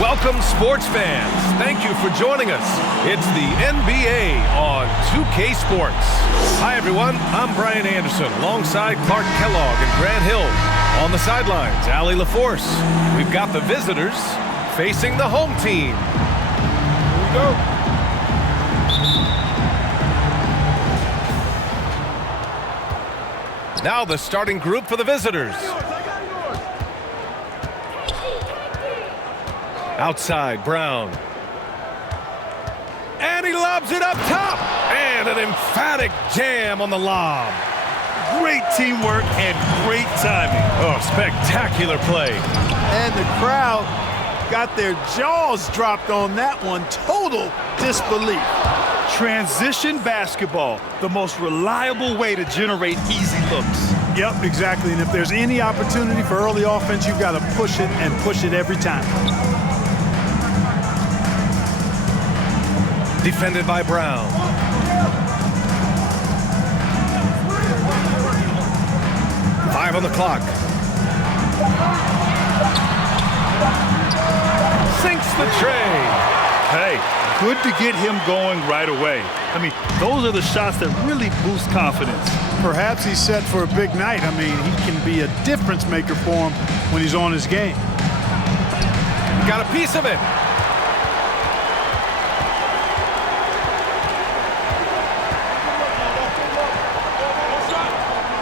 Welcome, sports fans. Thank you for joining us. It's the NBA on 2K Sports. Hi, everyone. I'm Brian Anderson, alongside Clark Kellogg and Grant Hill. On the sidelines, Allie LaForce. We've got the visitors facing the home team. Here we go. Now the starting group for the visitors. Outside, Brown. And he lobs it up top. And an emphatic jam on the lob. Great teamwork and great timing. Oh, spectacular play. And the crowd got their jaws dropped on that one. Total disbelief. Transition basketball, the most reliable way to generate easy looks. Yep, exactly. And if there's any opportunity for early offense, you've got to push it and push it every time. Defended by Brown. Five on the clock. Sinks the tray. Hey, good to get him going right away. I mean, those are the shots that really boost confidence. Perhaps he's set for a big night. I mean, he can be a difference maker for him when he's on his game. Got a piece of it.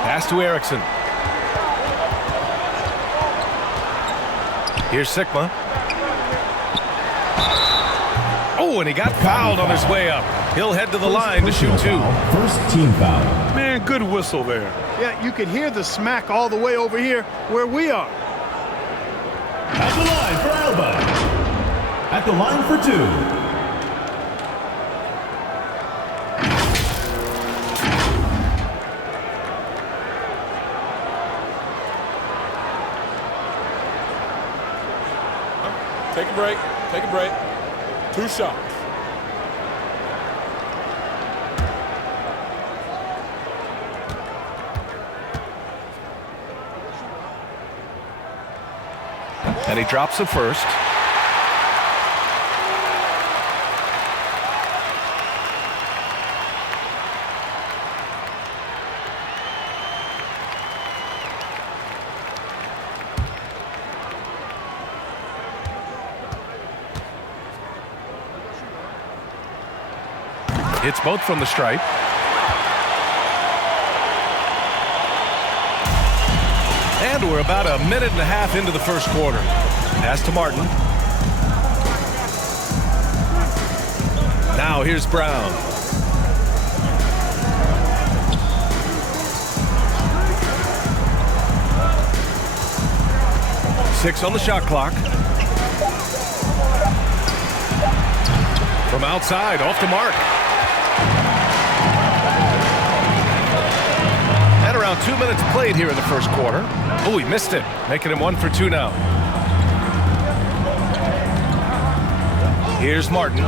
Pass to Erickson. Here's Sigma. Oh, and he got fouled on his way up. He'll head to the line to shoot two. First team foul. Man, good whistle there. Yeah, you can hear the smack all the way over here where we are. At the line for Alba. At the line for two. Take a break. Take a break. 2 shots. And he drops the first. Hits both from the stripe. And we're about a minute and a half into the first quarter. Pass to Martin. Now here's Brown. Six on the shot clock. From outside, off the mark. And around 2 minutes played here in the first quarter. Oh, he missed it, making him 1 for 2 now. Here's Martin.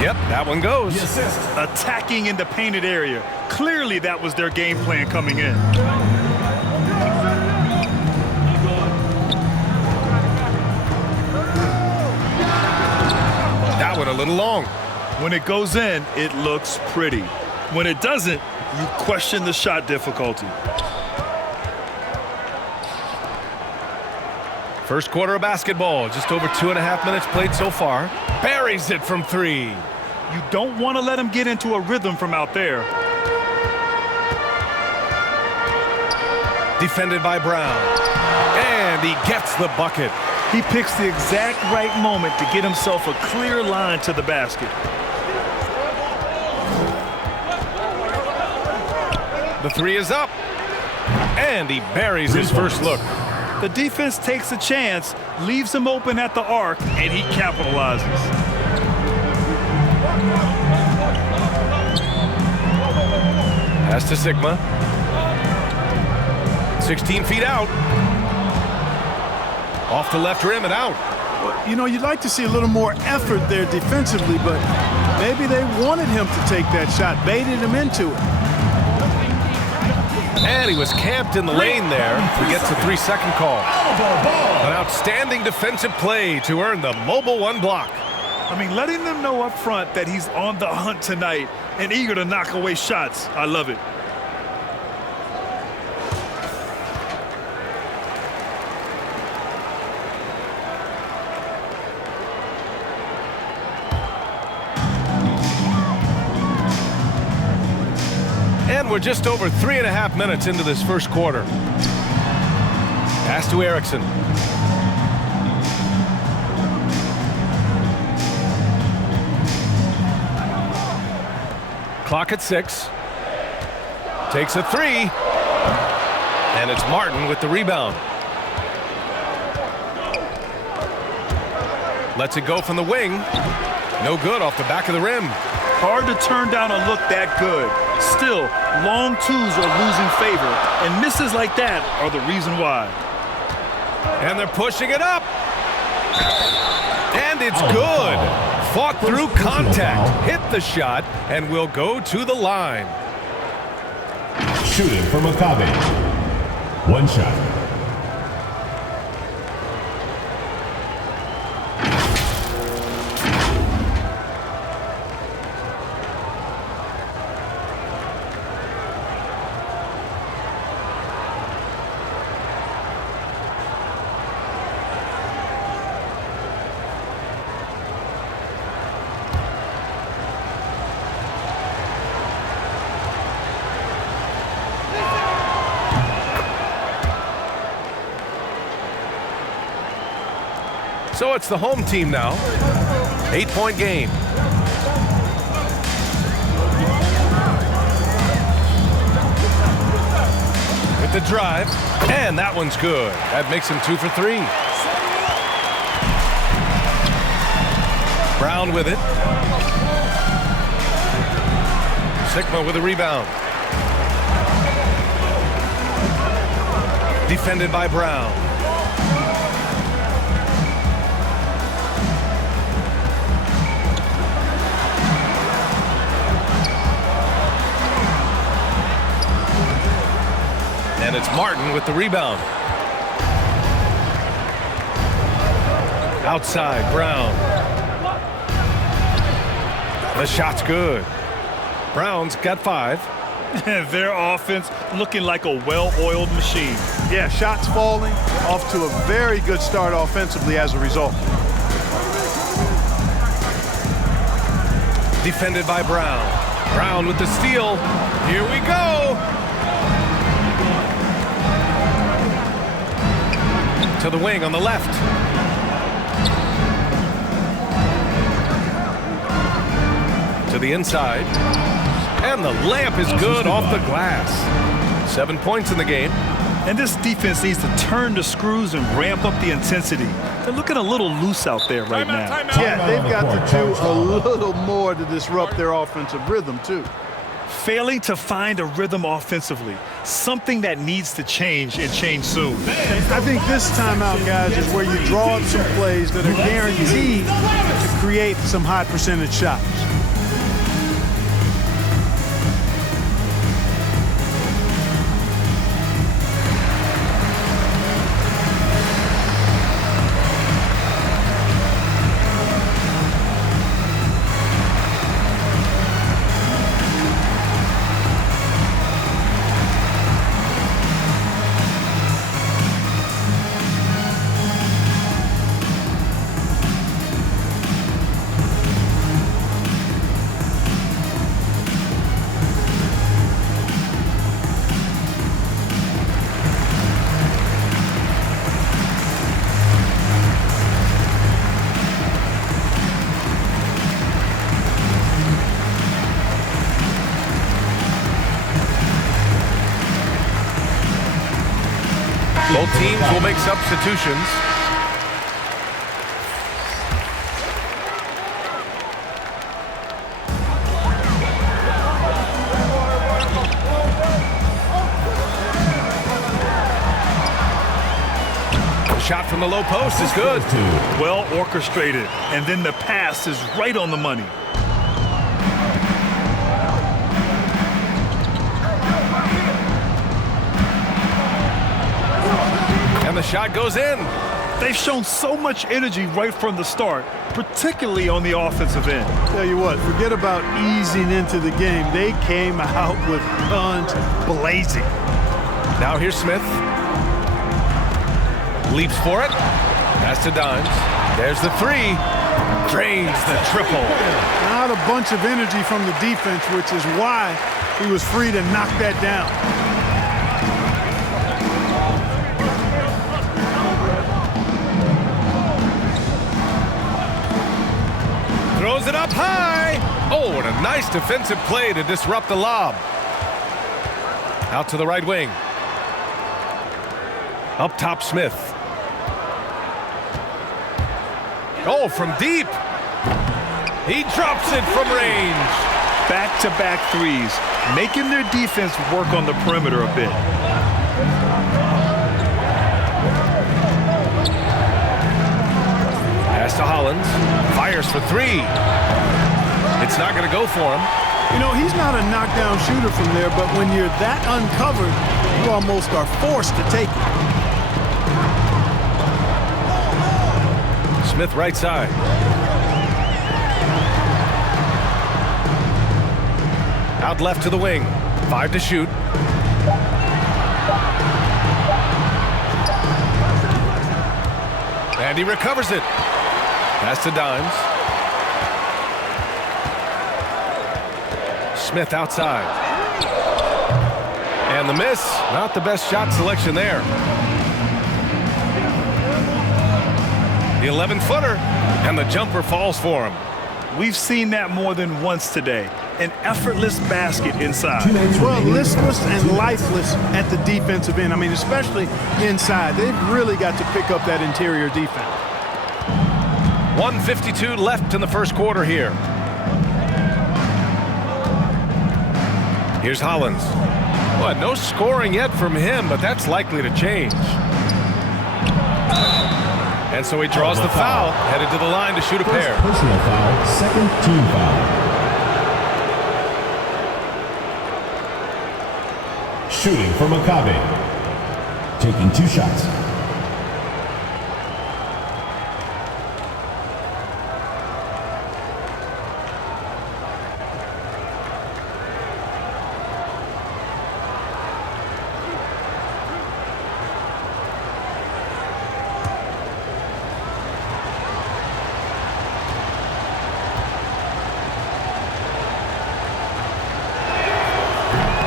Yep, that one goes. Attacking in the painted area. Clearly that was their game plan coming in. That one a little long. When it goes in, it looks pretty. When it doesn't, you question the shot difficulty. First quarter of basketball, just over 2.5 minutes played so far. Buries it from 3. You don't want to let him get into a rhythm from out there. Defended by Brown. And he gets the bucket. He picks the exact right moment to get himself a clear line to the basket. The 3 is up. And he buries his first look. The defense takes a chance, leaves him open at the arc, and he capitalizes. Pass to Sigma. 16 feet out. Off the left rim and out. Well, you know, you'd like to see a little more effort there defensively, but maybe they wanted him to take that shot, baited him into it. And he was camped in the lane there. He gets a 3-second call. An outstanding defensive play to earn the mobile 1 block. I mean, letting them know up front that he's on the hunt tonight and eager to knock away shots. I love it. And we're just over 3.5 minutes into this first quarter. Pass to Eriksson. Clock at 6. Takes a 3. And it's Martin with the rebound. Lets it go from the wing. No good off the back of the rim. Hard to turn down a look that good. Still, long twos are losing favor, and misses like that are the reason why. And they're pushing it up. And it's good. Fought through contact, hit the shot, and will go to the line. Shooting for Maccabi. 1 shot. So it's the home team now. 8-point game. With the drive, and that one's good. That makes him 2 for 3. Brown with it. Sigma with a rebound. Defended by Brown. And it's Martin with the rebound. Outside, Brown. The shot's good. Brown's got 5. Their offense looking like a well-oiled machine. Yeah, shots falling, off to a very good start offensively as a result. Defended by Brown. Brown with the steal. Here we go. To the wing on the left. To the inside. And the layup is good off the glass. 7 points in the game. And this defense needs to turn the screws and ramp up the intensity. They're looking a little loose out there right now. Yeah, they've got to do a little more to disrupt their offensive rhythm, too. Failing to find a rhythm offensively, something that needs to change and change soon. I think this timeout, guys, is where you draw up some plays that are guaranteed to create some high percentage shots. Both teams will make substitutions. The shot from the low post is good. Well orchestrated, and then the pass is right on the money. shot goes in. They've shown so much energy right from the start, particularly on the offensive end. Tell you what, forget about easing into the game. They came out with guns blazing. Now here's Smith. Leaps for it. Pass to Dimes. There's the three. Drains the triple. Not a bunch of energy from the defense, which is why he was free to knock that down. Throws it up high. Oh, and a nice defensive play to disrupt the lob. Out to the right wing. Up top, Smith. Oh, from deep. He drops it from range. Back-to-back threes, making their defense work on the perimeter a bit. Pass to Hollins. Fires for three. It's not going to go for him. You know, he's not a knockdown shooter from there, but when you're that uncovered, you almost are forced to take it. Smith right side. Out left to the wing. 5 to shoot. And he recovers it. Pass to Dimes. Smith outside. And the miss. Not the best shot selection there. The 11-footer. And the jumper falls for him. We've seen that more than once today. An effortless basket inside. Well, listless and lifeless at the defensive end. I mean, especially inside. They've really got to pick up that interior defense. 1:52 left in the first quarter here. Here's Hollins. Well, no scoring yet from him, but that's likely to change. And so he draws the foul, headed to the line to shoot a pair. Personal foul, second team foul. Shooting for Maccabi. Taking 2 shots.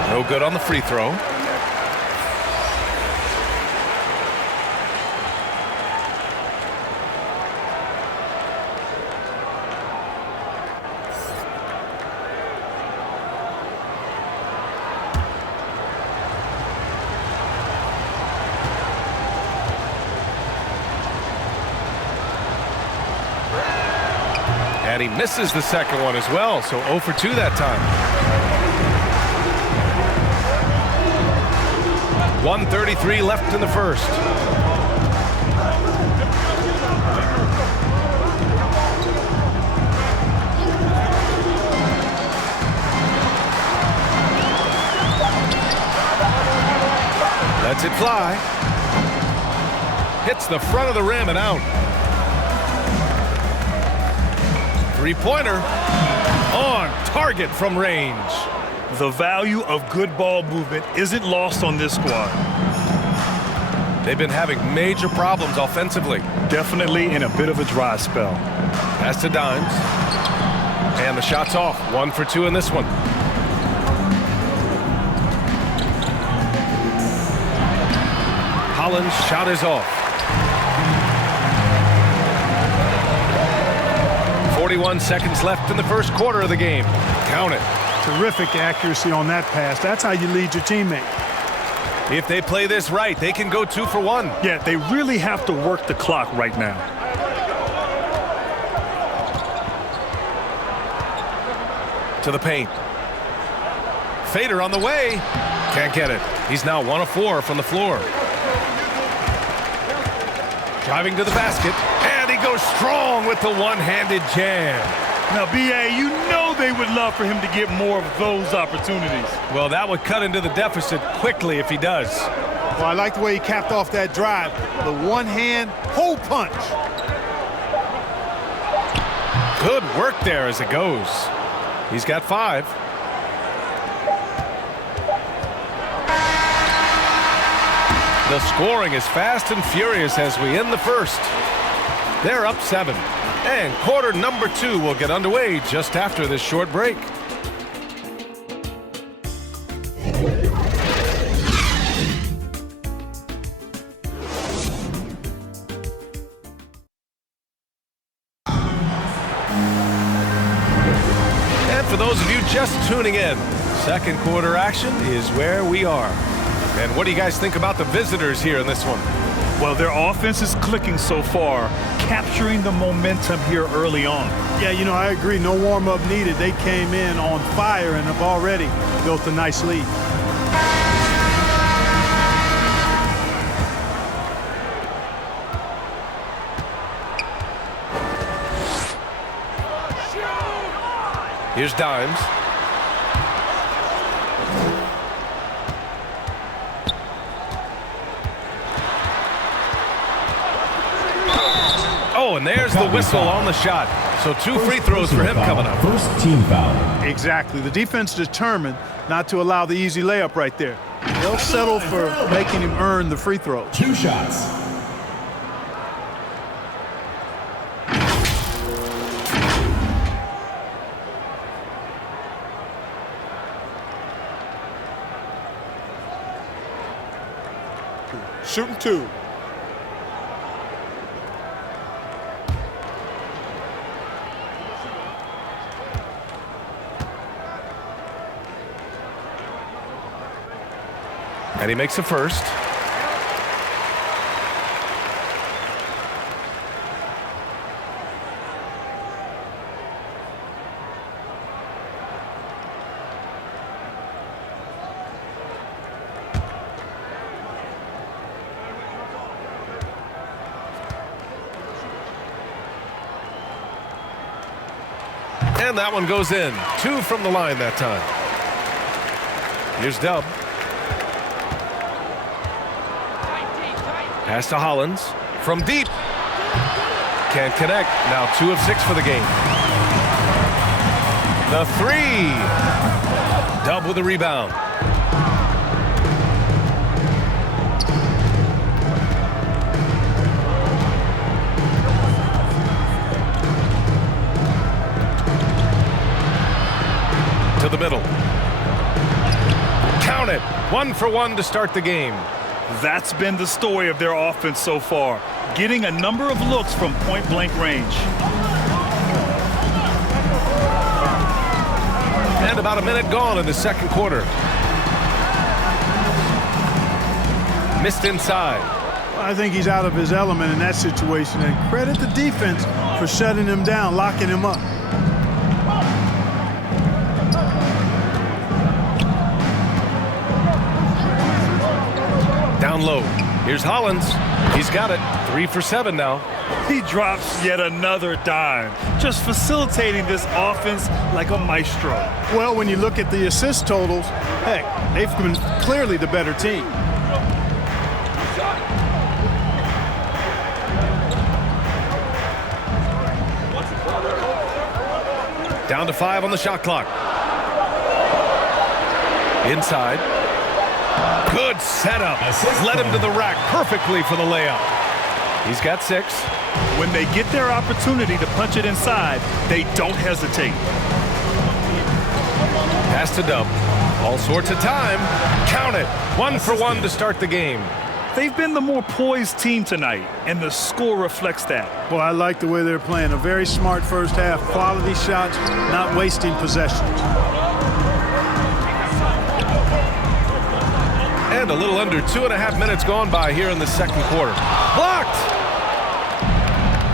No good on the free throw. And he misses the second one as well, so 0 for 2 that time. 1:33 left in the first. Lets it fly. Hits the front of the rim and out. Three-pointer on target from range. The value of good ball movement isn't lost on this squad. They've been having major problems offensively. Definitely in a bit of a dry spell. Pass to Dimes. And the shot's off. 1 for 2 in this one. Hollins' shot is off. 41 seconds left in the first quarter of the game. Count it. Terrific accuracy on that pass. That's how you lead your teammate. If they play this right, they can go 2 for 1. Yeah, they really have to work the clock right now. To the paint. Fader on the way. Can't get it. He's now 1 of 4 from the floor. Driving to the basket. And he goes strong with the one-handed jam. Now, B.A., you know they would love for him to get more of those opportunities. Well, that would cut into the deficit quickly if he does. Well, I like the way he capped off that drive. The one-hand hole punch. Good work there as it goes. He's got 5. The scoring is fast and furious as we end the first. They're up 7. And quarter number 2 will get underway just after this short break. And for those of you just tuning in, second quarter action is where we are. And what do you guys think about the visitors here in this one? Well, their offense is clicking so far, capturing the momentum here early on. Yeah, you know, I agree. No warm-up needed. They came in on fire and have already built a nice lead. Here's Dimes. Oh, and there's the whistle on the shot. So 2 free throws for him coming up. First team foul. Exactly. The defense determined not to allow the easy layup right there. They'll settle for making him earn the free throw. 2 shots. Shooting 2. And he makes a first. And that one goes in. 2 from the line that time. Here's Dub. Pass to Hollins from deep. Can't connect. Now 2 of 6 for the game. The 3. Dub with a rebound. To the middle. Count it. 1 for 1 to start the game. That's been the story of their offense so far, getting a number of looks from point-blank range. And about a minute gone in the second quarter. Missed inside. I think he's out of his element in that situation, and credit the defense for shutting him down, locking him up. Down low. Here's Hollins. He's got it. 3 for 7 now. He drops yet another dime, just facilitating this offense like a maestro. Well, when you look at the assist totals, heck, they've been clearly the better team. Down to 5 on the shot clock. Inside. Good setup. Led him to the rack perfectly for the layup. He's got 6. When they get their opportunity to punch it inside, they don't hesitate. Pass to Dub. All sorts of time. Count it. 1 for 1 to start the game. They've been the more poised team tonight, and the score reflects that. Well, I like the way they're playing. A very smart first half. Quality shots, not wasting possessions. And a little under 2.5 minutes gone by here in the second quarter. Blocked!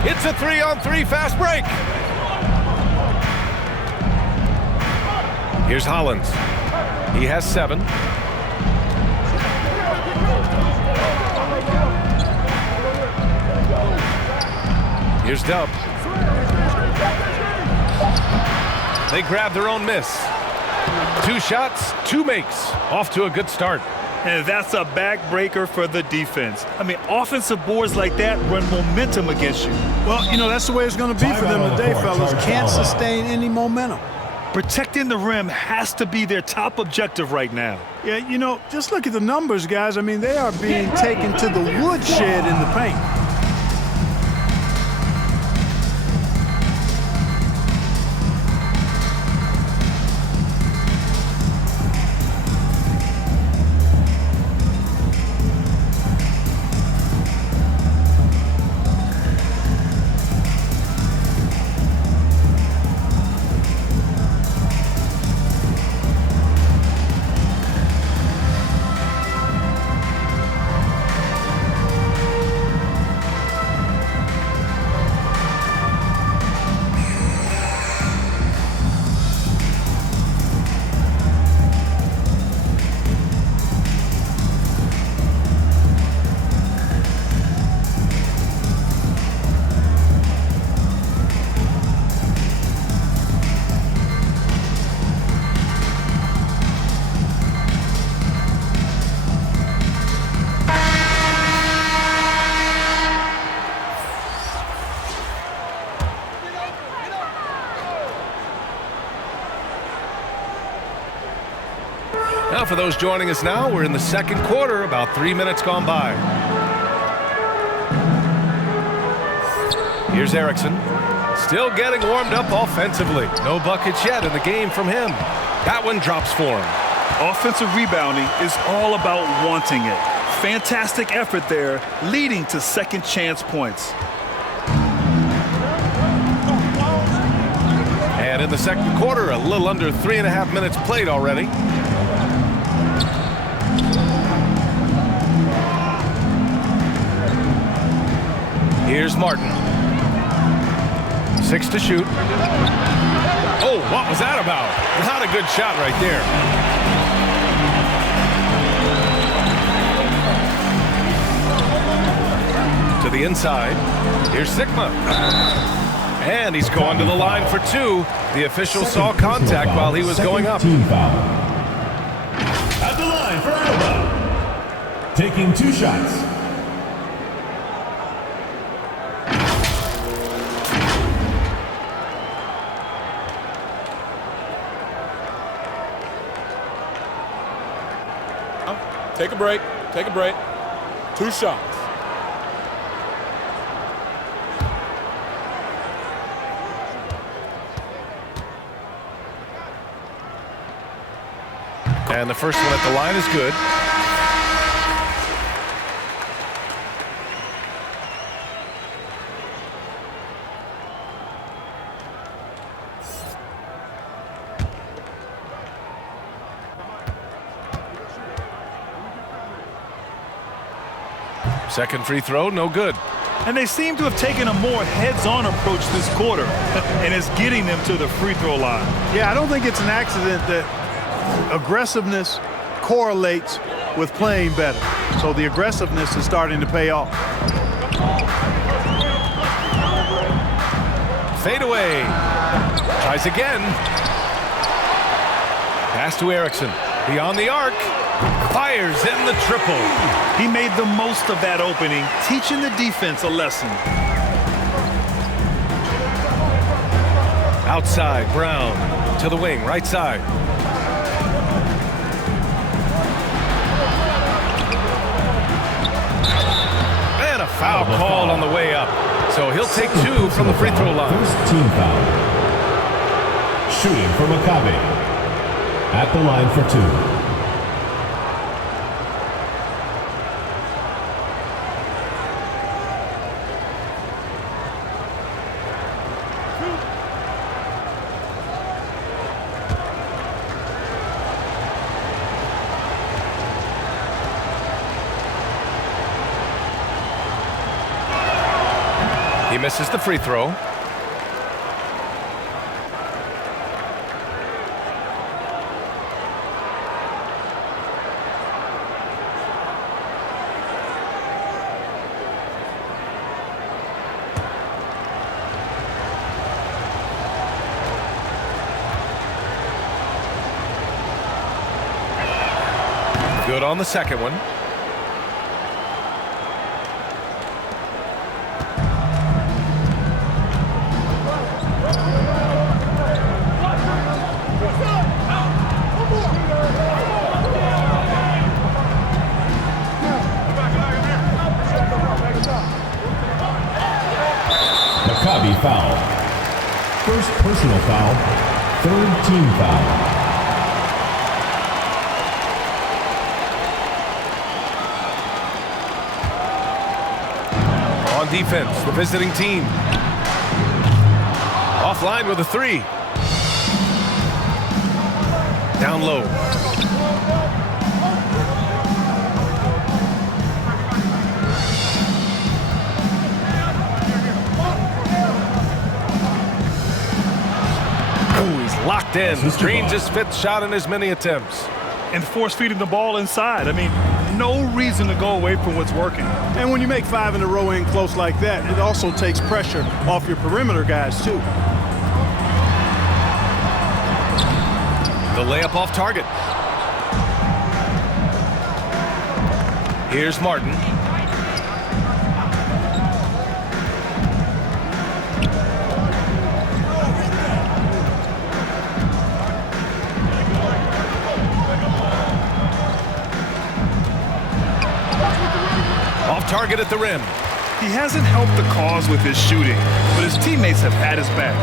It's a 3-on-3 fast break. Here's Hollins. He has 7. Here's Dub. They grab their own miss. 2 shots, 2 makes. Off to a good start. And that's a backbreaker for the defense. I mean, offensive boards like that run momentum against you. Well, you know, that's the way it's going to be for them today, fellas. Can't sustain any momentum. Protecting the rim has to be their top objective right now. Yeah, you know, just look at the numbers, guys. I mean, they are being taken to the woodshed in the paint. Now, for those joining us now, we're in the second quarter, about 3 minutes gone by. Here's Erickson, still getting warmed up offensively. No buckets yet in the game from him. That one drops for him. Offensive rebounding is all about wanting it. Fantastic effort there, leading to second chance points. And in the second quarter, a little under 3.5 minutes played already. Here's Martin. 6 to shoot. Oh, what was that about? Not a good shot right there. To the inside. Here's Sigma. And he's going to the line for 2. The official saw contact while he was going up. Team foul. At the line for Alba. Taking 2 shots. Take a break. Take a break. 2 shots. And the first one at the line is good. Second free throw, no good. And they seem to have taken a more heads-on approach this quarter, and it's getting them to the free throw line. Yeah, I don't think it's an accident that aggressiveness correlates with playing better. So the aggressiveness is starting to pay off. Fade away. Tries again. Pass to Erickson. Beyond the arc. Fires in the triple. He made the most of that opening, teaching the defense a lesson. Outside, Brown. To the wing, right side. And a foul called on the way up. So he'll take 2 from the free throw line. First team foul. Shooting for Maccabi. At the line for 2. He misses the free throw. Good on the second one. Maccabi foul. First personal foul. Third team foul. On defense, the visiting team. Offline with a three. Down low. Ooh, he's locked in. Drains his fifth shot in as many attempts. And force feeding the ball inside. I mean, no reason to go away from what's working. And when you make 5 in a row in close like that, it also takes pressure off your perimeter guys, too. The layup off target. Here's Martin. Off target at the rim. He hasn't helped the cause with his shooting, but his teammates have had his back.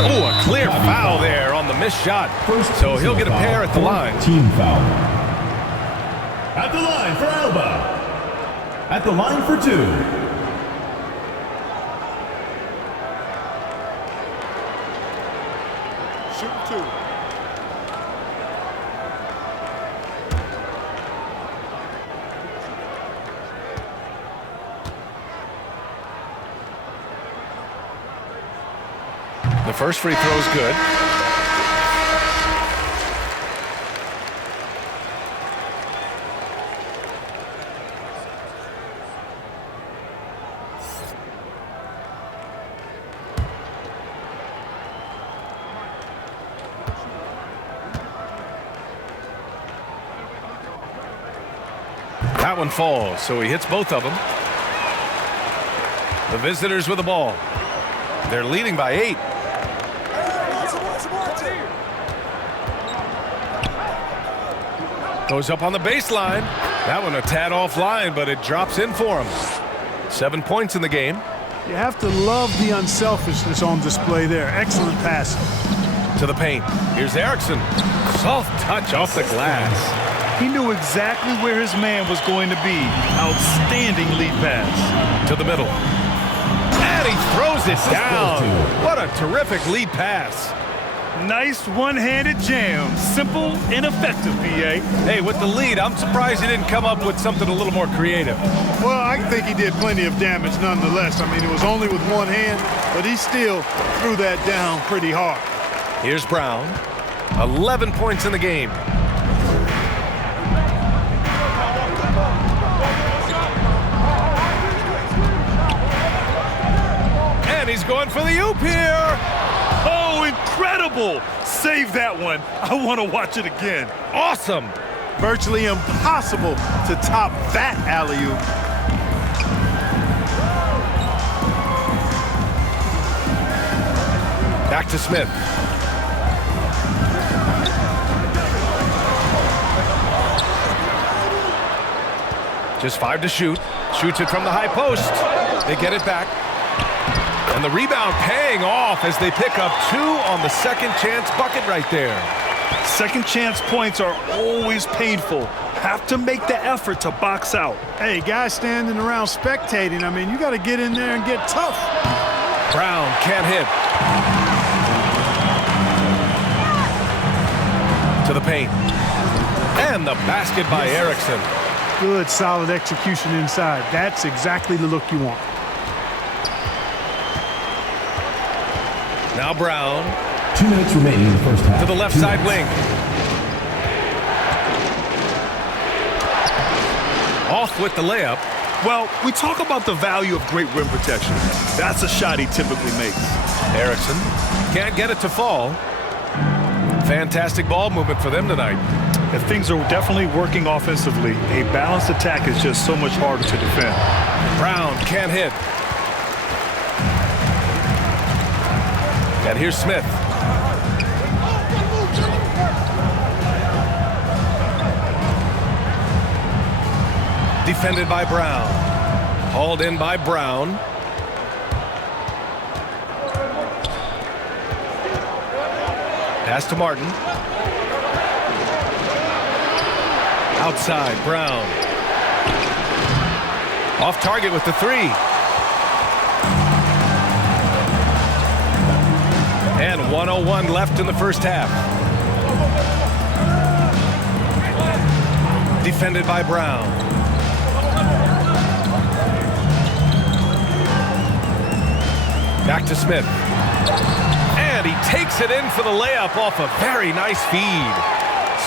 Oh, a clear foul there on the missed shot. So he'll get a pair at the line. Team foul. At the line for Alba. At the line for 2. Shooting 2. The first free throw is good. That one falls, so he hits both of them. The visitors with the ball. They're leading by 8. Goes up on the baseline. That one a tad offline, but it drops in for him. 7 points in the game. You have to love the unselfishness on display there. Excellent pass. To the paint. Here's Erickson. Soft touch off the glass. He knew exactly where his man was going to be. Outstanding lead pass. To the middle. And he throws it down. What a terrific lead pass. Nice one-handed jam. Simple and effective, BA. Hey, with the lead, I'm surprised he didn't come up with something a little more creative. Well, I think he did plenty of damage nonetheless. I mean, it was only with one hand, but he still threw that down pretty hard. Here's Brown. 11 points in the game. And he's going for the oop here. Oh, incredible! Save that one. I want to watch it again. Awesome. Virtually impossible to top that alley-oop. Back to Smith. Just 5 to shoot. Shoots it from the high post. They get it back. And the rebound paying off as they pick up 2 on the second chance bucket right there. Second chance points are always painful. Have to make the effort to box out. Hey, guys standing around spectating, I mean, you got to get in there and get tough. Brown can't hit. To the paint. And the basket by Erickson. Good, solid execution inside. That's exactly the look you want. Now Brown. 2 minutes remaining in the first half. To the left side wing. Off with the layup. Well, we talk about the value of great rim protection. That's a shot he typically makes. Erickson can't get it to fall. Fantastic ball movement for them tonight. If things are definitely working offensively, a balanced attack is just so much harder to defend. Brown can't hit. And here's Smith. Defended by Brown. Hauled in by Brown. Pass to Martin. Outside, Brown. Off target with the three. And 1:01 left in the first half. Defended by Brown. Back to Smith. And he takes it in for the layup off a very nice feed.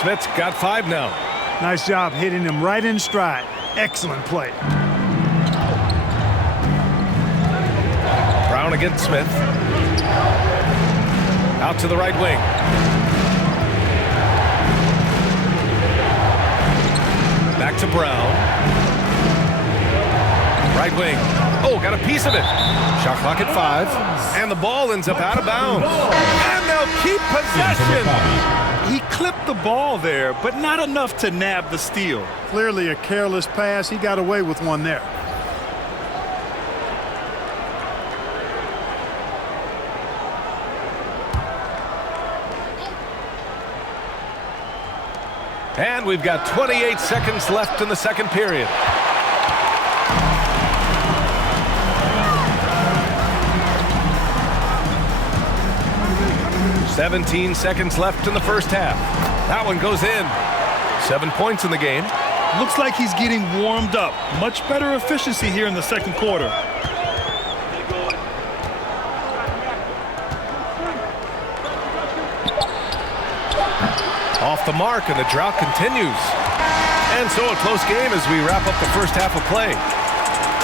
Smith's got 5 now. Nice job hitting him right in stride. Excellent play. Brown against Smith. Out to the right wing. Back to Brown. Right wing. Oh, got a piece of it. Shot clock at 5. And the ball ends up out of bounds. And they'll keep possession. He clipped the ball there, but not enough to nab the steal. Clearly a careless pass. He got away with one there. And we've got 28 seconds left in the second period. "17 seconds left in the first half. That one goes in. 7 points in the game. Looks like he's getting warmed up. Much better efficiency here in the second quarter. Off the mark, and the drought continues. And so a close game as we wrap up the first half of play.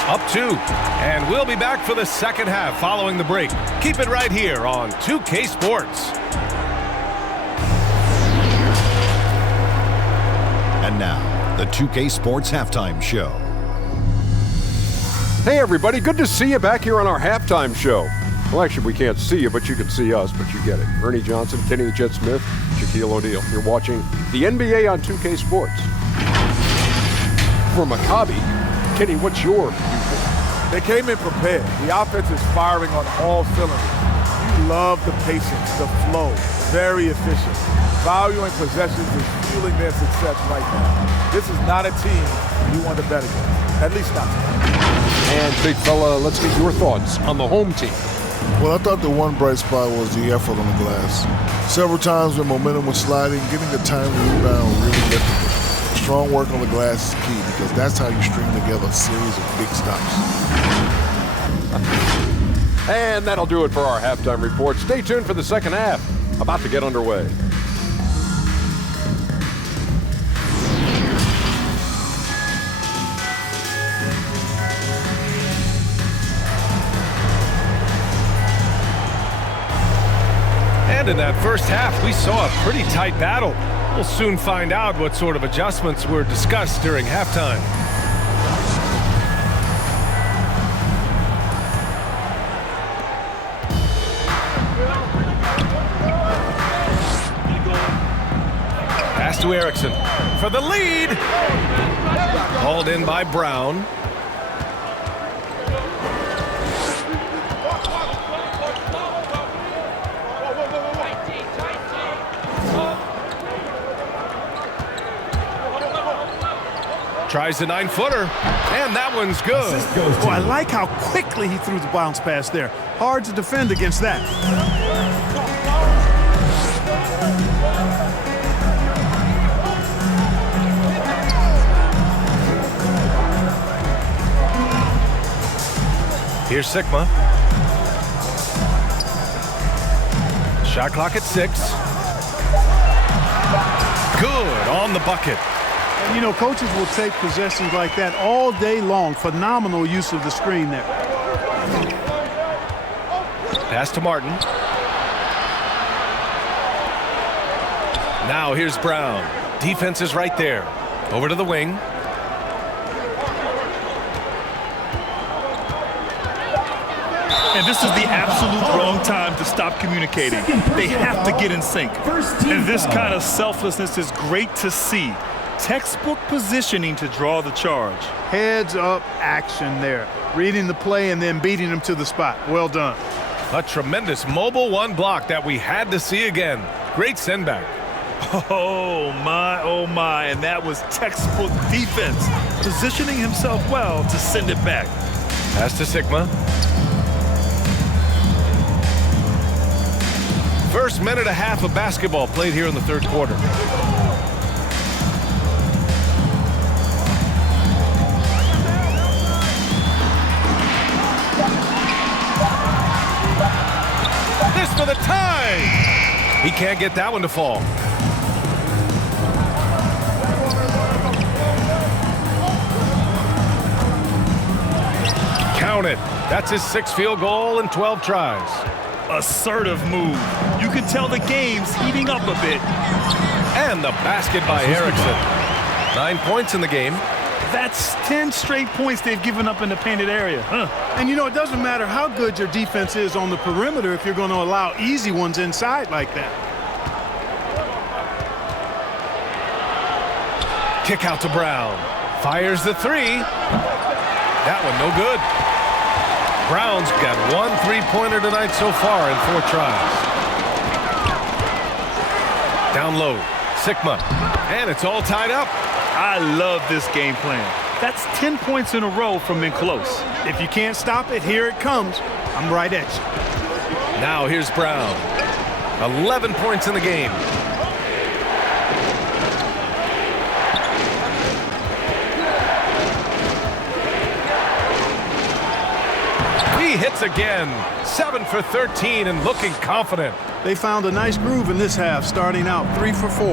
Up 2. And we'll be back for the second half following the break. Keep it right here on 2K Sports. And now, the 2K Sports Halftime Show. Hey everybody, good to see you back here on our halftime show. Well, actually, we can't see you, but you can see us, but you get it. Ernie Johnson, Kenny the Jet Smith, Shaquille O'Neal. You're watching the NBA on 2K Sports. For Maccabi, Kenny, what's your viewpoint? They came in prepared. The offense is firing on all cylinders. You love the patience, the flow, very efficient. Valuing possessions is fueling their success right now. This is not a team you want to bet against, at least not tonight. And big fella, let's get your thoughts on the home team. Well, I thought the one bright spot was the effort on the glass. Several times when momentum was sliding, getting a timely rebound really lifted it. Strong work on the glass is key because that's how you string together a series of big stops. And that'll do it for our halftime report. Stay tuned for the second half. About to get underway. And in that first half, we saw a pretty tight battle. We'll soon find out what sort of adjustments were discussed during halftime. Pass to Erickson for the lead. Hauled in by Brown. Tries the 9-footer, and that one's good. Oh, I like how quickly he threw the bounce pass there. Hard to defend against that. Here's Sigma. Shot clock at 6. Good on the bucket. And you know, coaches will take possessions like that all day long. Phenomenal use of the screen there. Pass to Martin. Now here's Brown. Defense is right there. Over to the wing. And this is the absolute wrong time to stop communicating. They have to get in sync. And this kind of selflessness is great to see. Textbook positioning to draw the charge. Heads up action there. Reading the play and then beating them to the spot. Well done. A tremendous mobile one block that we had to see again. Great send back. Oh my, and that was textbook defense. Positioning himself well to send it back. Pass to Sigma. First minute and a half of basketball played here in the third quarter. This for the tie! He can't get that one to fall. Count it. That's his 6th field goal in 12 tries. Assertive move. You can tell the game's heating up a bit. And the basket by Erickson. 9 points in the game. That's 10 straight points they've given up in the painted area. And you know, it doesn't matter how good your defense is on the perimeter if you're going to allow easy ones inside like that. Kick out to Brown. Fires the 3. That one no good. Brown's got 1 3-pointer tonight so far in 4 tries. Down low, Sigma, and it's all tied up. I love this game plan. That's 10 points in a row from in close. If you can't stop it, here it comes. I'm right at you. Now here's Brown. 11 points in the game. He hits again. 7 for 13 and looking confident. They found a nice groove in this half, starting out 3 for 4.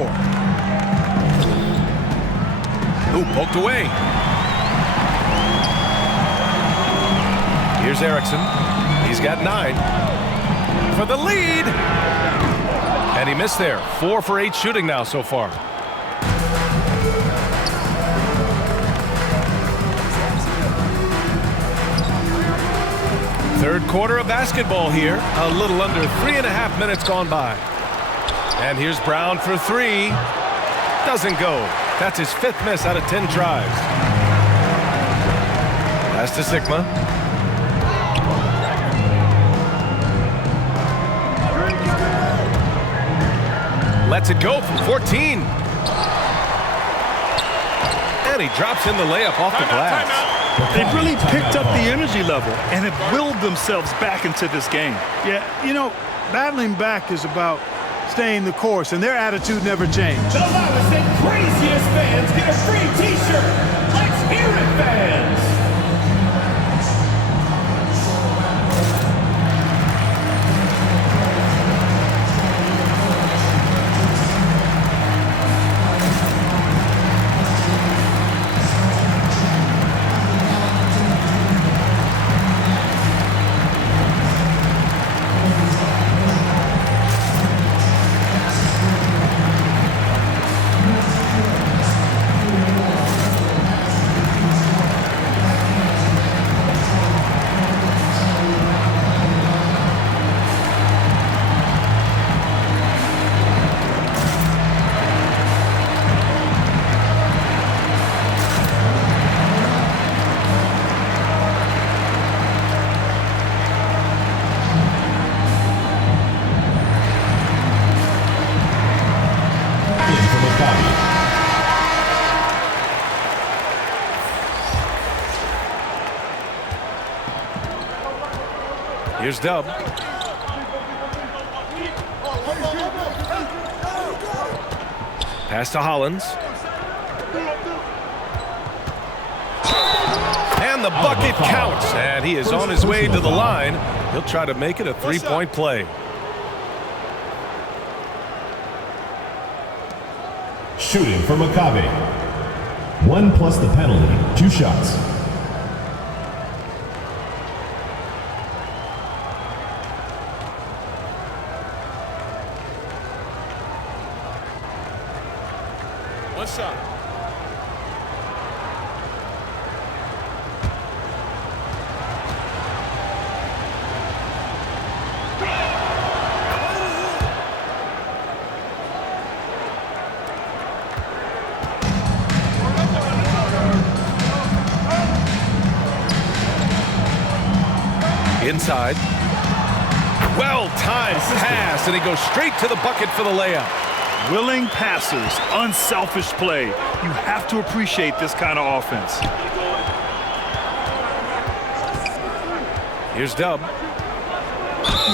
Ooh, poked away. Here's Erickson. He's got 9 for the lead. And he missed there. 4 for 8 shooting now so far. Third quarter of basketball here. A little under 3.5 minutes gone by. And here's Brown for 3. Doesn't go. That's his 5th miss out of 10 tries. Pass to Sigma. Lets it go from 14. And he drops in the layup off the glass. They've really picked up the energy level and have willed themselves back into this game. Yeah, you know, battling back is about staying the course, and their attitude never changed. The loudest and craziest fans get a free T-shirt. Let's hear it, fans. Here's Dub. Pass to Hollins. And the bucket counts. And he is on his way to the line. He'll try to make it a 3-point play. Shooting for Maccabi. 1 plus the penalty. 2 shots. Inside. Well-timed pass, and he goes straight to the bucket for the layup. Willing passers, unselfish play. You have to appreciate this kind of offense. Here's Dub.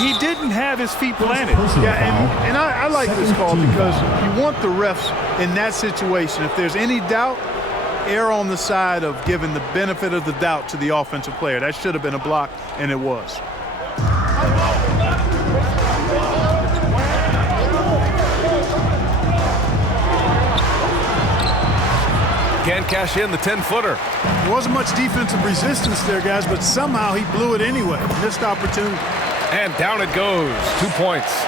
He didn't have his feet planted. Yeah, and I like this call because you want the refs in that situation. If there's any doubt, err on the side of giving the benefit of the doubt to the offensive player. That should have been a block, and it was. Can't cash in the 10-footer. There wasn't much defensive resistance there, guys, but somehow he blew it anyway. Missed opportunity. And down it goes. 2 points.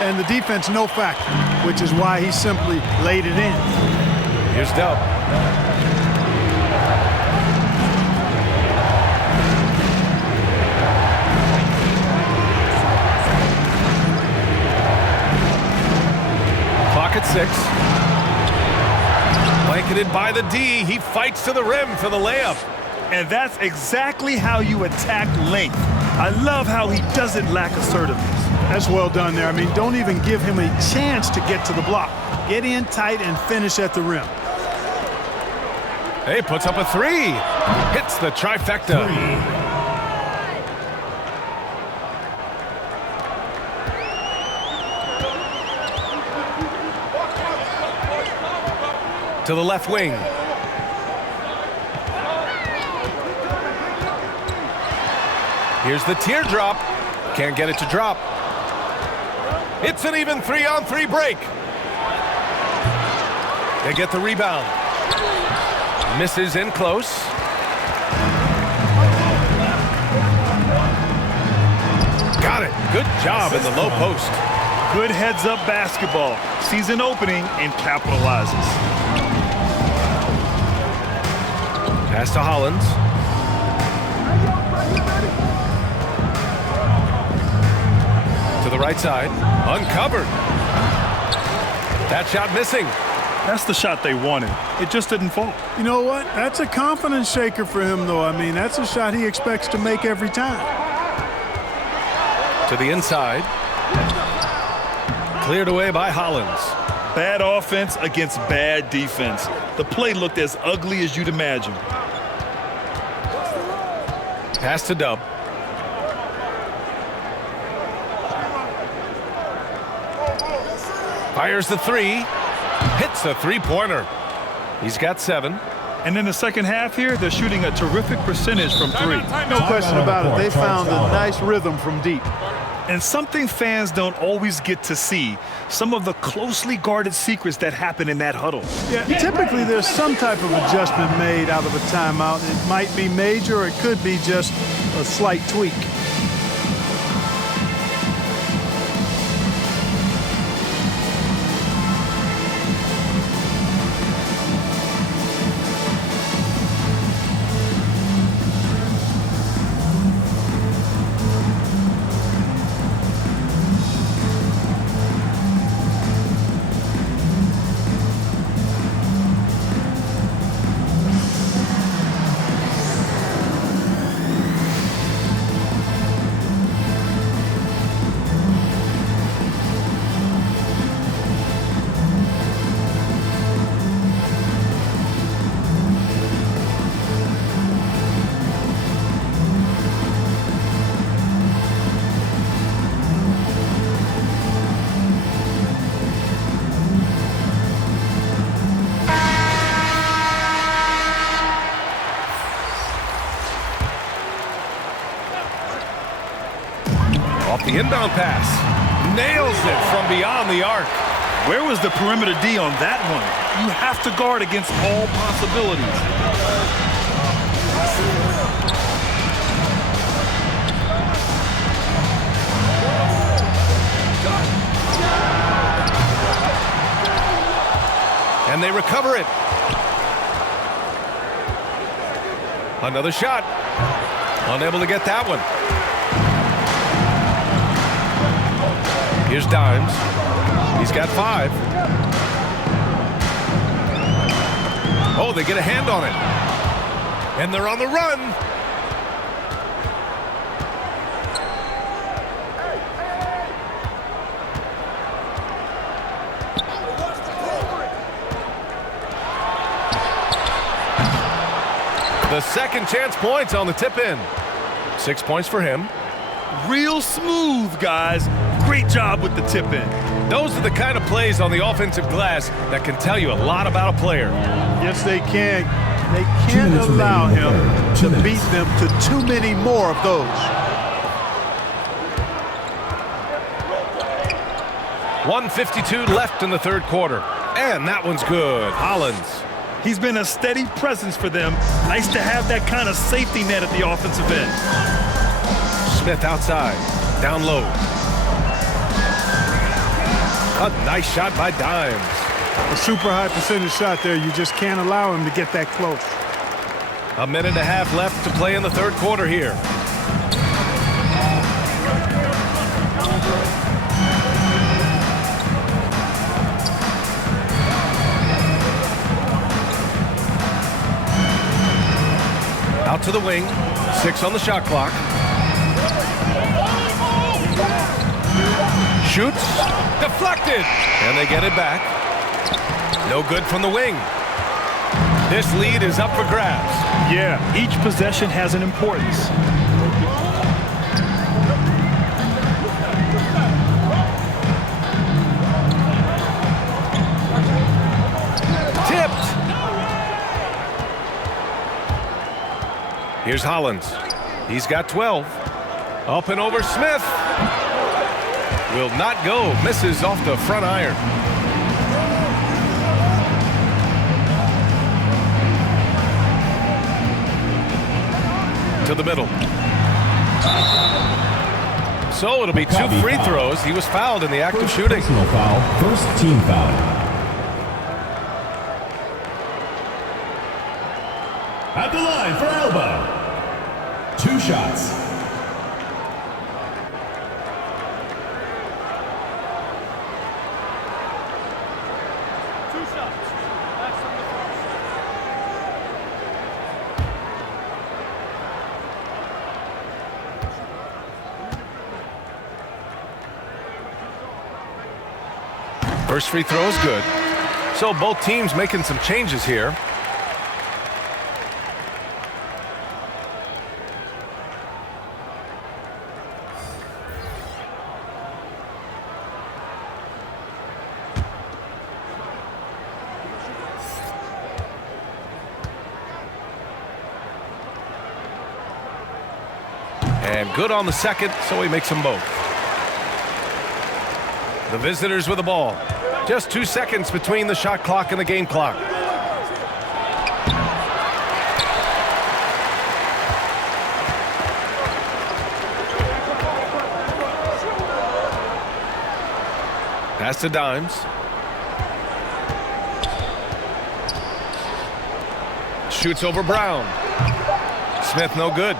And the defense no factor, which is why he simply laid it in. Here's Dub. Clock at 6. Blanketed by the D, he fights to the rim for the layup. And that's exactly how you attack length. I love how he doesn't lack assertiveness. That's well done there. I mean, don't even give him a chance to get to the block. Get in tight and finish at the rim. Hey, puts up a 3. Hits the trifecta. To the left wing. Here's the teardrop. Can't get it to drop. It's an even 3-on-3 break. They get the rebound. Misses in close. Got it. Good job in the low post. Good heads-up basketball. Sees an opening and capitalizes. Pass to Hollins. To the right side. Uncovered. That shot missing. That's the shot they wanted. It just didn't fall. You know what? That's a confidence shaker for him, though. I mean, that's a shot he expects to make every time. To the inside. Cleared away by Hollins. Bad offense against bad defense. The play looked as ugly as you'd imagine. Pass to Dub. Fires the 3. Hits the 3-pointer. He's got 7. And in the second half here, they're shooting a terrific percentage from 3. No question about it. They found a nice rhythm from deep. And something fans don't always get to see, some of the closely guarded secrets that happen in that huddle. Yeah, typically there's some type of adjustment made out of a timeout. It might be major, or it could be just a slight tweak. Off the inbound pass. Nails it from beyond the arc. Where was the perimeter D on that one? You have to guard against all possibilities. And they recover it. Another shot. Unable to get that one. Here's Dimes. He's got 5. Oh, they get a hand on it. And they're on the run. The second chance points on the tip-in. 6 points for him. Real smooth, guys. Great job with the tip-in. Those are the kind of plays on the offensive glass that can tell you a lot about a player. Yes, they can. They can't allow him to beat them to too many more of those. 1:52 left in the third quarter. And that one's good. Hollins. He's been a steady presence for them. Nice to have that kind of safety net at the offensive end. Smith outside. Down low. A nice shot by Dimes. A super high percentage shot there. You just can't allow him to get that close. A minute and a half left to play in the third quarter here. Out to the wing. 6 on the shot clock. Shoots. Deflected. And they get it back. No good from the wing. This lead is up for grabs. Yeah, each possession has an importance. Tipped. Here's Hollins. He's got 12. Up and over Smith. Will not go. Misses off the front iron. To the middle. So it'll be 2 free throws. He was fouled in the act of shooting. Personal foul, first team foul. At the line for Alba. 2 shots. First free throw is good. So both teams making some changes here. And good on the second, so he makes them both. The visitors with the ball. Just 2 seconds between the shot clock and the game clock. Pass to Dimes. Shoots over Brown. Smith no good.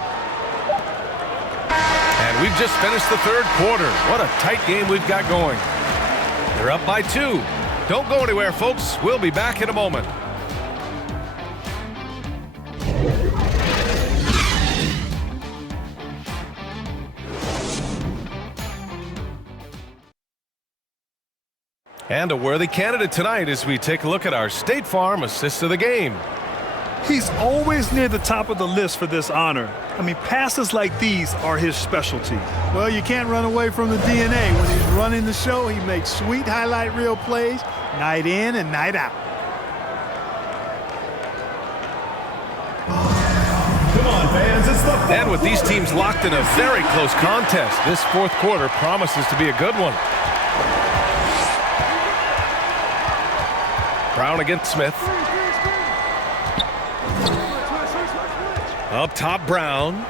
And we've just finished the third quarter. What a tight game we've got going. They're up by 2. Don't go anywhere, folks. We'll be back in a moment. And a worthy candidate tonight as we take a look at our State Farm Assist of the Game. He's always near the top of the list for this honor. I mean, passes like these are his specialty. Well, you can't run away from the DNA. When he's running the show, he makes sweet highlight reel plays night in and night out. Come on, fans, it's the And with these teams locked in a very close contest, this fourth quarter promises to be a good one. Brown against Smith. Up top, Brown.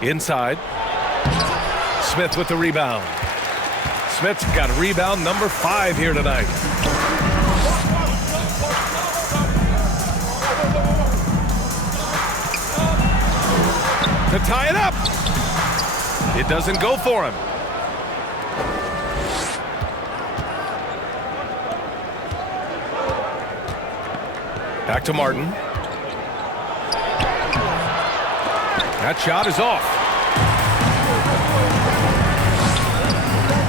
Inside. Smith with the rebound. Smith's got rebound number 5 here tonight. To tie it up. It doesn't go for him. Back to Martin. That shot is off.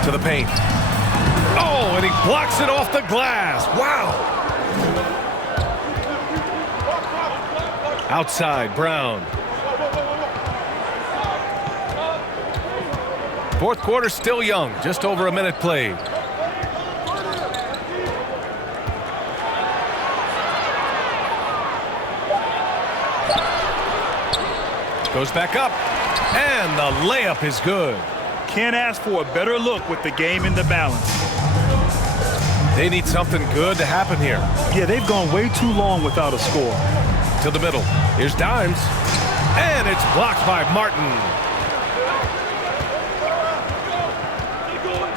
To the paint. Oh, and he blocks it off the glass. Wow. Outside, Brown. Fourth quarter still young, just over a minute played. Goes back up, and the layup is good. Can't ask for a better look with the game in the balance. They need something good to happen here. Yeah, they've gone way too long without a score. To the middle. Here's Dimes. And it's blocked by Martin.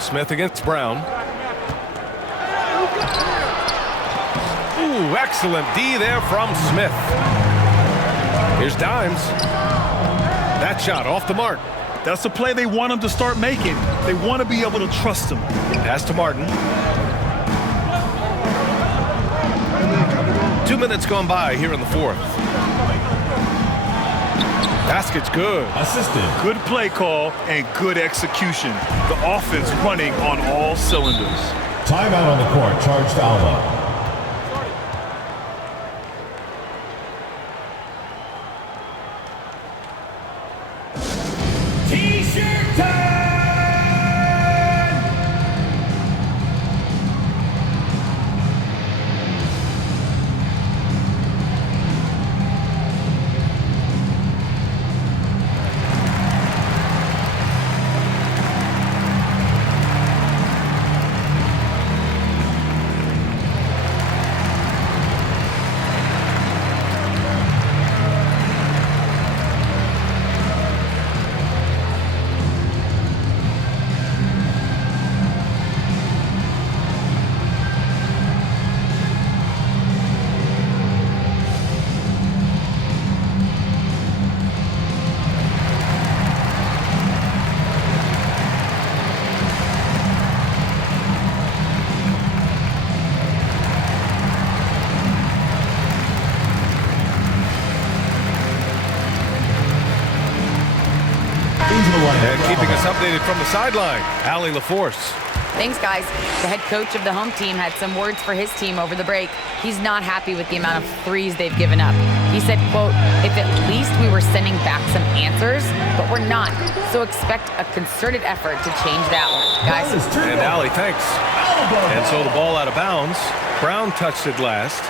Smith against Brown. Ooh, excellent D there from Smith. Here's Dimes. That shot off the mark. That's the play they want him to start making. They want to be able to trust him. Pass to Martin. 2 minutes gone by here in the fourth. Basket's good. Assistant. Good play call and good execution. The offense running on all cylinders. Timeout on the court, charged Alba. T-shirt time! And keeping us updated from the sideline, Allie LaForce. Thanks, guys. The head coach of the home team had some words for his team over the break. He's not happy with the amount of threes they've given up. He said, quote, "If at least we were sending back some answers, but we're not. So expect a concerted effort to change that one." Guys. And Allie, thanks. And so the ball out of bounds. Brown touched it last.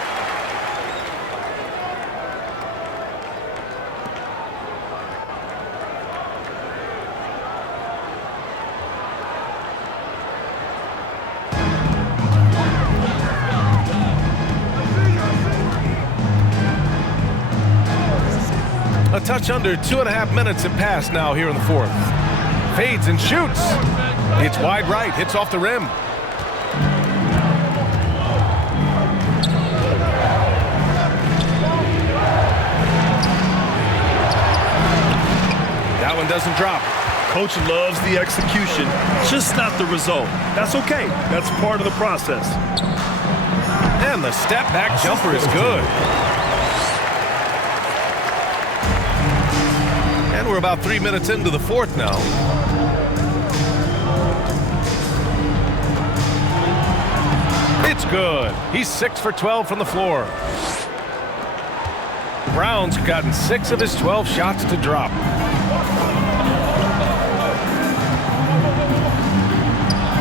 A touch under 2.5 minutes have passed now here in the fourth. Fades and shoots. It's wide right, hits off the rim. That one doesn't drop. Coach loves the execution, just not the result. That's okay. That's part of the process. And the step back jumper is good. And we're about 3 minutes into the fourth now. It's good. He's 6 for 12 from the floor. Brown's gotten 6 of his 12 shots to drop.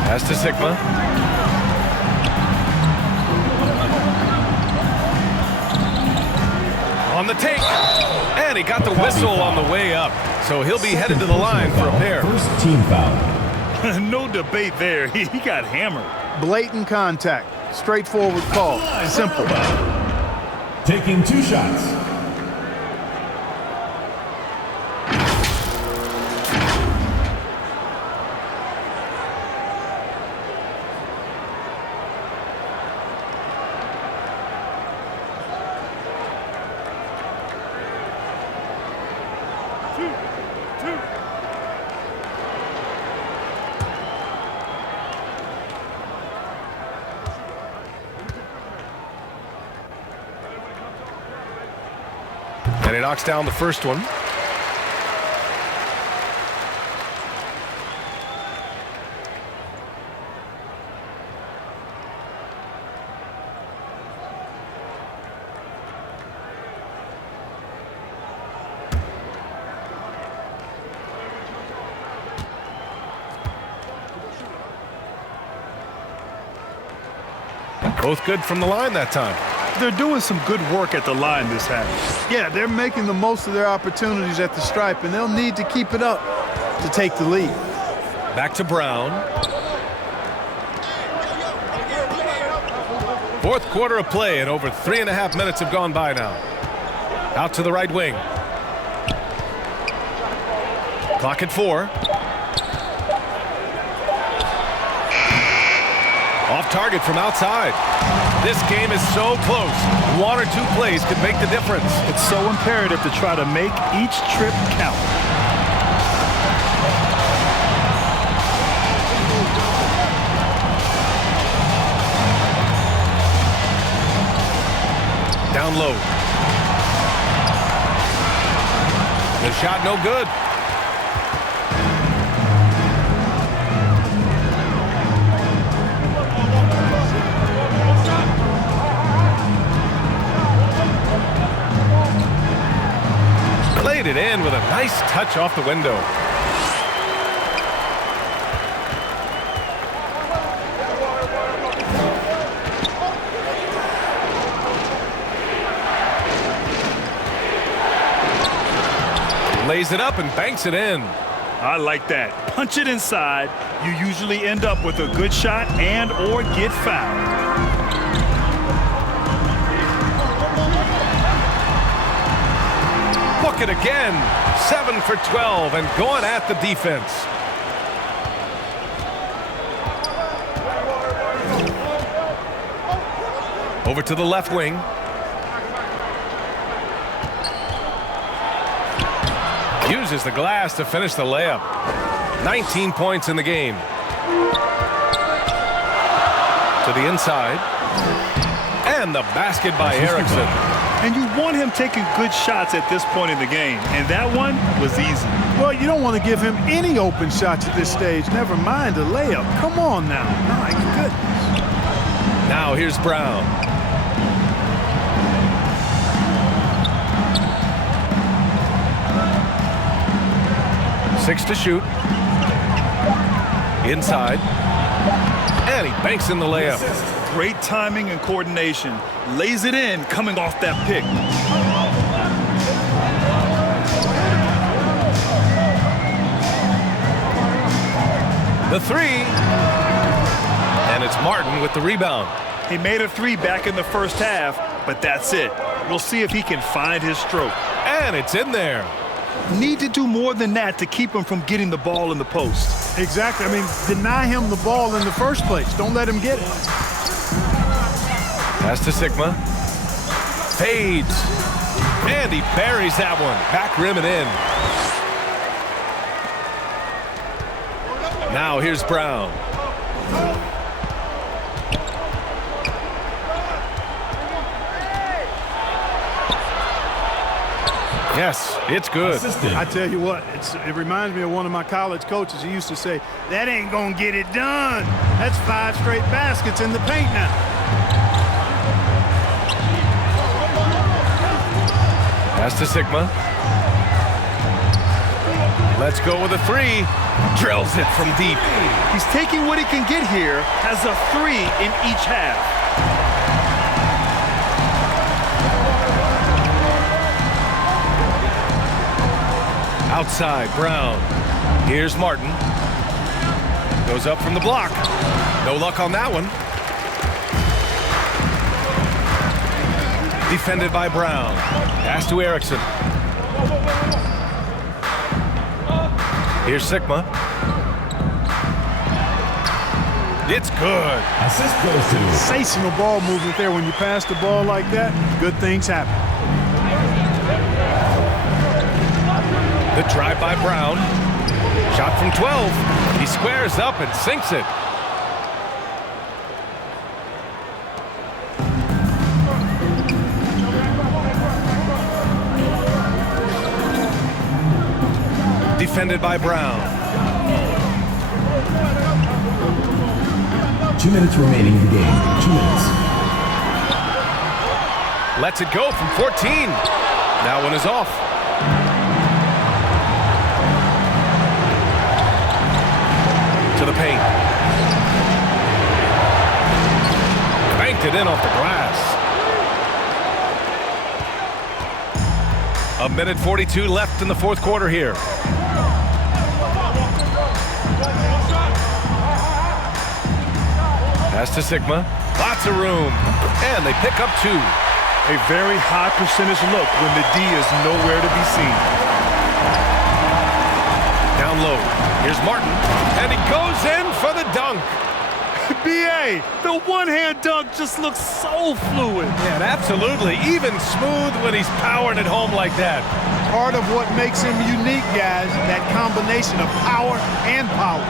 Pass to Sigma. On the take. And he got the whistle on the way up. So he'll be headed to the line for a pair. First team foul. No debate there. He got hammered. Blatant contact. Straightforward call. Simple. Taking 2 shots. And he knocks down the first one. Both good from the line that time. They're doing some good work at the line this half. Yeah, they're making the most of their opportunities at the stripe, and they'll need to keep it up to take the lead. Back to Brown. Fourth quarter of play, and over 3.5 minutes have gone by now. Out to the right wing. Clock at 4. Off target from outside. This game is so close. 1 or 2 plays could make the difference. It's so imperative to try to make each trip count. Down low. The shot no good. Played it in with a nice touch off the window. Lays it up and banks it in. I like that. Punch it inside. You usually end up with a good shot and or get fouled. Book it again. 7 for 12 and going at the defense. Over to the left wing. Uses the glass to finish the layup. 19 points in the game. To the inside. And the basket by Erickson. And you want him taking good shots at this point in the game. And that one was easy. Well, you don't want to give him any open shots at this stage. Never mind a layup. Come on now. My goodness. Now here's Brown. Six to shoot. Inside. And he banks in the layup. Great timing and coordination. Lays it in coming off that pick. The 3. And it's Martin with the rebound. He made a 3 back in the first half, but that's it. We'll see if he can find his stroke. And it's in there. Need to do more than that to keep him from getting the ball in the post. Exactly. I mean, deny him the ball in the first place. Don't let him get it. Pass to Sigma. Fades. And he buries that one. Back rim and in. Now here's Brown. Yes, it's good. I tell you what, it reminds me of one of my college coaches. He used to say, that ain't gonna get it done. That's 5 straight baskets in the paint now. Pass to Sigma. Let's go with a 3. Drills it from deep. He's taking what he can get here, has a 3 in each half. Outside, Brown. Here's Martin. Goes up from the block. No luck on that one. Defended by Brown. Pass to Erickson. Here's Sigma. It's good. Assist goes to. Sensational ball movement there. When you pass the ball like that, good things happen. The drive by Brown. Shot from 12. He squares up and sinks it. Defended by Brown. 2 minutes remaining in the game. 2 minutes. Lets it go from 14. That one is off. To the paint. Banked banked it in off the glass. A minute 42 left in the fourth quarter here. Pass to Sigma. Lots of room. And they pick up 2. A very high percentage look when the D is nowhere to be seen. Down low. Here's Martin. And he goes in for the dunk. BA, the one-hand dunk just looks so fluid. Yeah, and absolutely. Even smooth when he's powering it home like that. Part of what makes him unique, guys, that combination of power and power.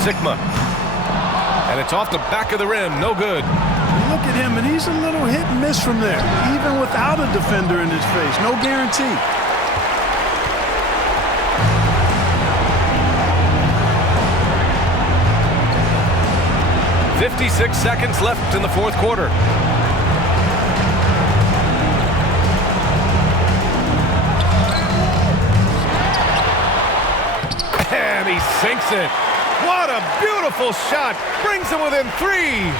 Sigma. And it's off the back of the rim. No good. Look at him, and he's a little hit and miss from there, even without a defender in his face. No guarantee. "56 seconds left in the fourth quarter. And he sinks it. What a beautiful shot. Brings him within 3.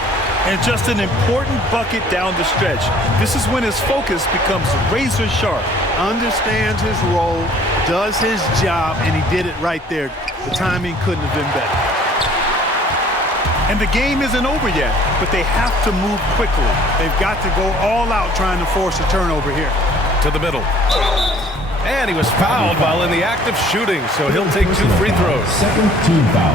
And just an important bucket down the stretch. This is when his focus becomes razor sharp. Understands his role, does his job, and he did it right there. The timing couldn't have been better. And the game isn't over yet, but they have to move quickly. They've got to go all out trying to force a turnover here. To the middle. And he was fouled while in the act of shooting, so he'll take 2 free throws. Second team foul.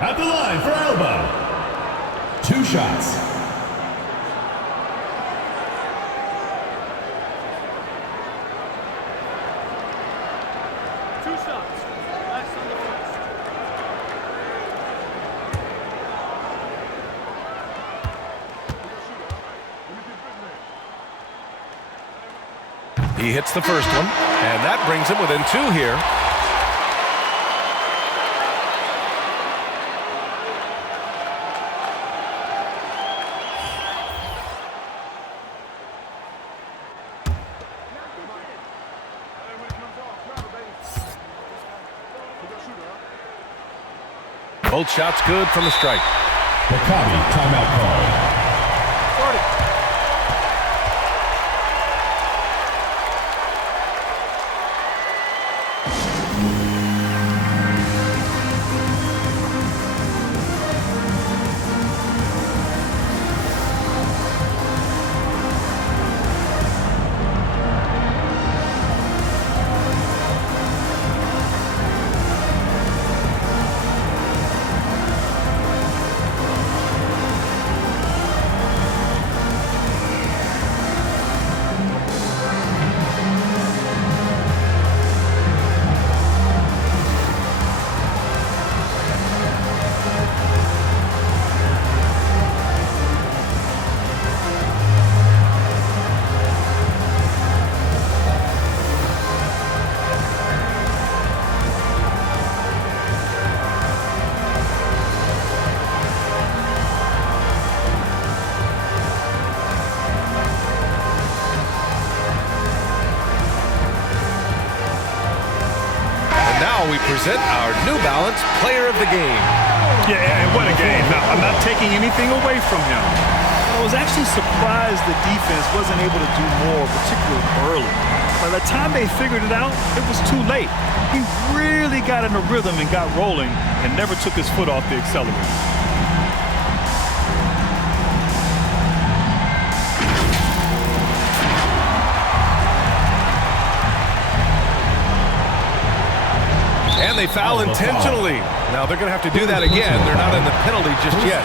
At the line for Alba. 2 shots. He hits the first one, and that brings him within 2 here. Both shots good from the strike. Maccabi timeout call. We present our New Balance Player of the Game. Yeah, and what a game. Now, I'm not taking anything away from him. I was actually surprised the defense wasn't able to do more, particularly early. By the time they figured it out, it was too late. He really got in a rhythm and got rolling and never took his foot off the accelerator. And they foul intentionally. Now they're going to have to do that again. They're not in the penalty just yet.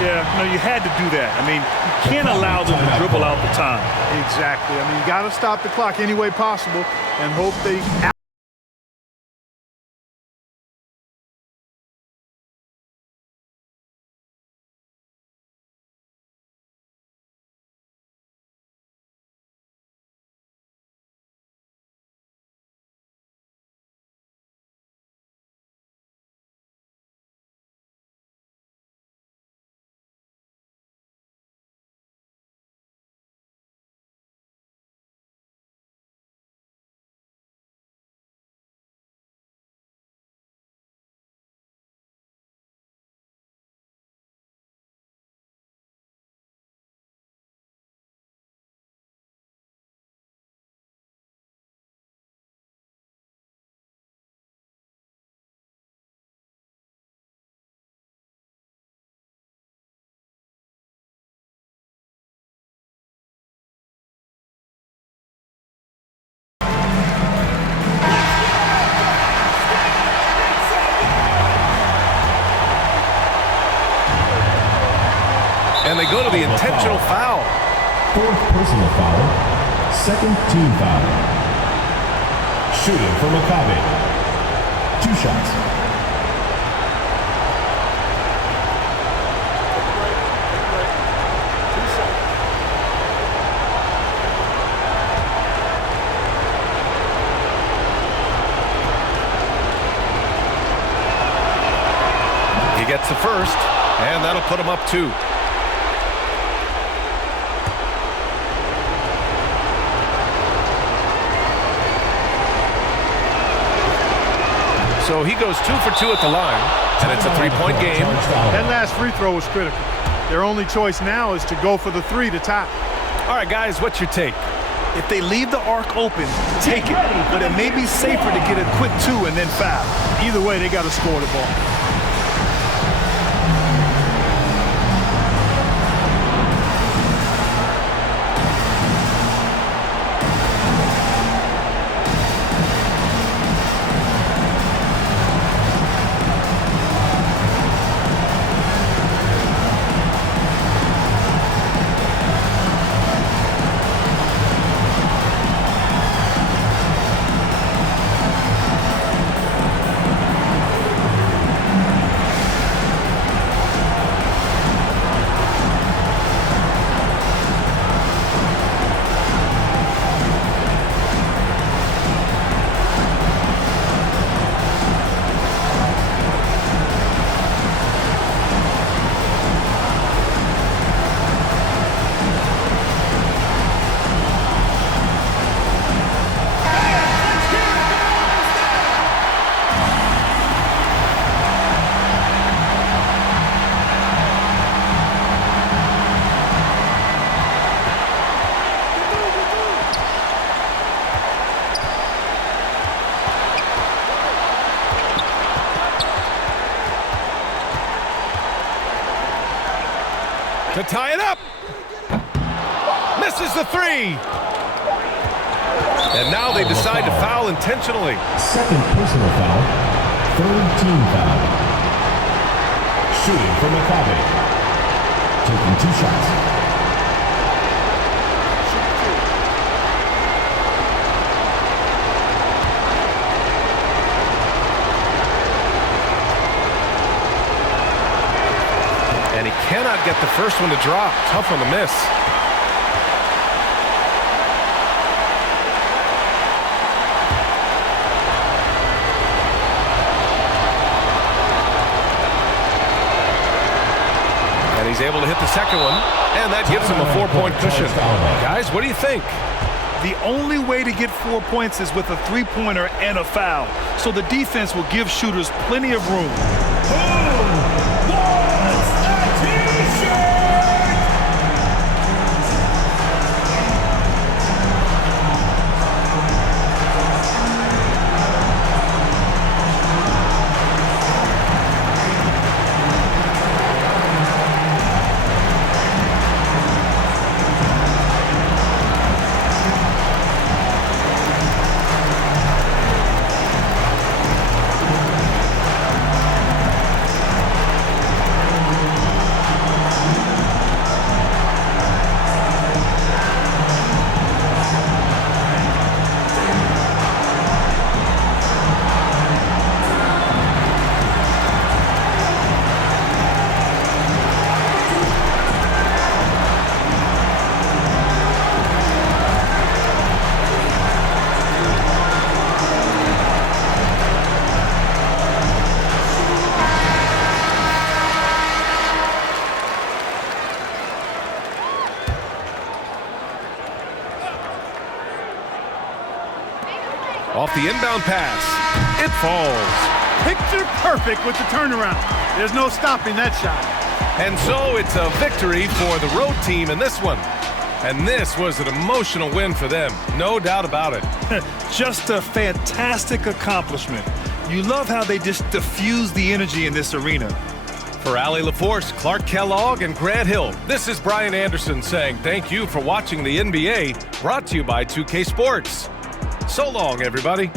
Yeah, no, you had to do that. I mean, you can't allow them to dribble out the time. Exactly. I mean, you got to stop the clock any way possible and hope they And they go to the intentional foul. Fourth personal foul. Second team foul. Shooting for Maccabi. 2 shots. He gets the first, and that'll put him up 2. So he goes 2 for 2 at the line, and it's a 3-point game. That last free throw was critical. Their only choice now is to go for the 3 to tie. All right, guys, what's your take? If they leave the arc open, take it. But it may be safer to get a quick 2 and then foul. Either way, they got to score the ball. To tie it up. Misses the 3. And now they decide to foul intentionally. Second personal foul. Third team foul. Shooting for Maccabi. Taking 2 shots. And he cannot get the first one to drop. Tough on the miss. And he's able to hit the second one, and that gives him a 4-point cushion. Guys, what do you think? The only way to get 4 points is with a 3-pointer and a foul. So the defense will give shooters plenty of room. Off the inbound pass, it falls. Picture perfect with the turnaround. There's no stopping that shot. And so it's a victory for the road team in this one. And this was an emotional win for them, no doubt about it. Just a fantastic accomplishment. You love how they just diffuse the energy in this arena. For Allie LaForce, Clark Kellogg, and Grant Hill, this is Brian Anderson saying thank you for watching the NBA, brought to you by 2K Sports. So long, everybody.